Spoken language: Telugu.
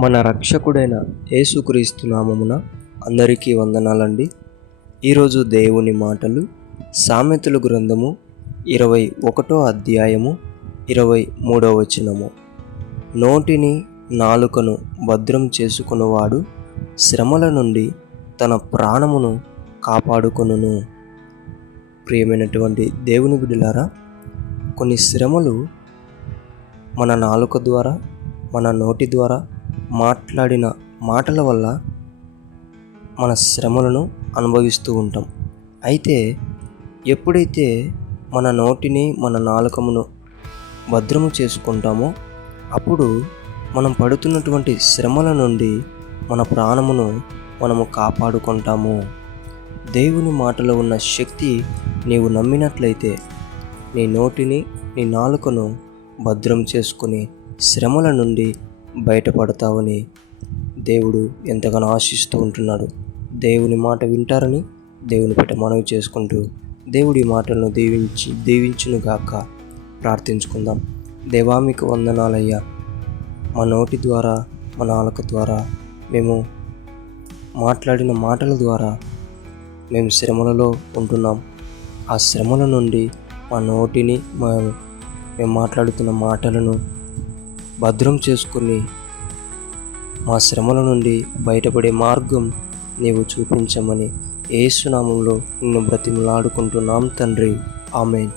మన రక్షకుడైన యేసుక్రీస్తు నామమున అందరికీ వందనాలండి. ఈరోజు దేవుని మాటలు సామెతల గ్రంథము 21వ అధ్యాయము 23వ వచనము. నోటిని నాలుకను భద్రం చేసుకున్నవాడు శ్రమల నుండి తన ప్రాణమును కాపాడుకొనును. ప్రియమైనటువంటి దేవుని బిడ్డలారా, కొన్ని శ్రమలు మన నాలుక ద్వారా, మన నోటి ద్వారా మాట్లాడిన మాటల వల్ల మన శ్రమలను అనుభవిస్తూ ఉంటాం. అయితే ఎప్పుడైతే మన నోటిని, మన నాలుకమును భద్రము చేసుకుంటామో అప్పుడు మనం పడుతున్నటువంటి శ్రమల నుండి మన ప్రాణమును మనము కాపాడుకుంటాము. దేవుని మాటలో ఉన్న శక్తి నీవు నమ్మినట్లయితే నీ నోటిని, నీ నాలుకను భద్రం చేసుకుని శ్రమల నుండి బయటపడతావని దేవుడు ఎంతగానో ఆశిస్తూ ఉంటున్నాడు. దేవుని మాట వింటారని దేవుని పట్ల మనవి చేసుకుంటూ దేవుడి మాటలను దీవించునుగాక ప్రార్థించుకుందాం. దేవా, మీకు వందనాలయ్యా. మా నోటి ద్వారా, మా నాలుక ద్వారా, మేము మాట్లాడిన మాటల ద్వారా మేము శ్రమలలో ఉంటున్నాం. ఆ శ్రమల నుండి మా నోటిని, మేము మాట్లాడుతున్న మాటలను భద్రం చేసుకుని మా శ్రమల నుండి బయటపడే మార్గం నీవు చూపించమని యేసు నామములో నిన్ను బ్రతిమలాడుకుంటున్నాం తండ్రి. ఆమేన్.